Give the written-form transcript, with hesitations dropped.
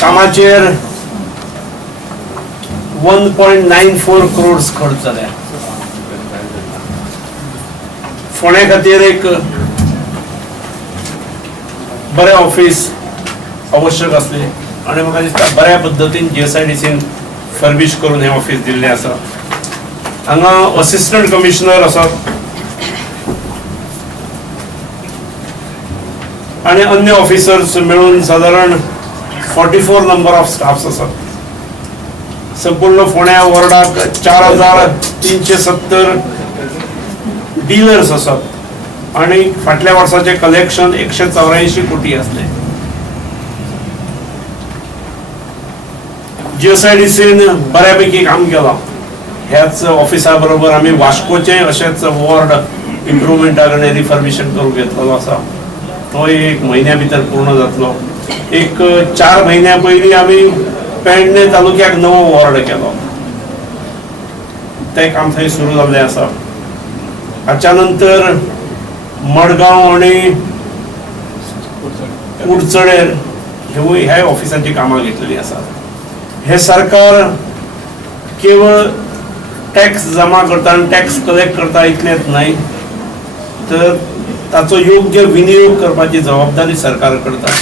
कामाचेर 1.94 crores खर्च जाल्या. फोंड्या खातीर एक बरें ऑफिस आवश्यक असले आणि म्हाका दिसता बऱ्या पद्धतीन GSIDCन फर्बिश करून हे ऑफिस दिल्लें आसा. हांगा असिस्टंट कमिशनर आसात आणि अन्य ऑफिसर्स मिळून साधारण 44 नंबर ऑफ स्टाफ्स आसात. संपूर्ण फोंड्या वॉर्डाक 4370 डीलर्स आसात आणि फाटल्या वर्साचे कलेक्शन 184 कोटी असले. GSIDCन बऱ्यापैकी काम केला. ह्याच ऑफिसा बरोबर आम्ही वास्कोचे असेच वॉर्ड इम्प्रुवमेंटा कडेन रिफर्बिशन करूंक घेतलेलो आसा. तो एक महिन्या भितर पूर्ण जातलो. एक 4 महिन्या पयलीं आमी पेडणे तालुक्याक नवो वॉर्ड केलो. ते काम थंय सुरू जाल्लें आसा. हाच्या नंतर मडगांव आणि कुडचडेर ह्या ऑफिसांची कामां घेतलेली आसात. हे सरकार केवळ टॅक्स जमा करता आणि टॅक्स कलेक्ट करता इतलेंच न्हय, तर ताचो योग्य विनियोग करपाची जबाबदारी सरकार करता.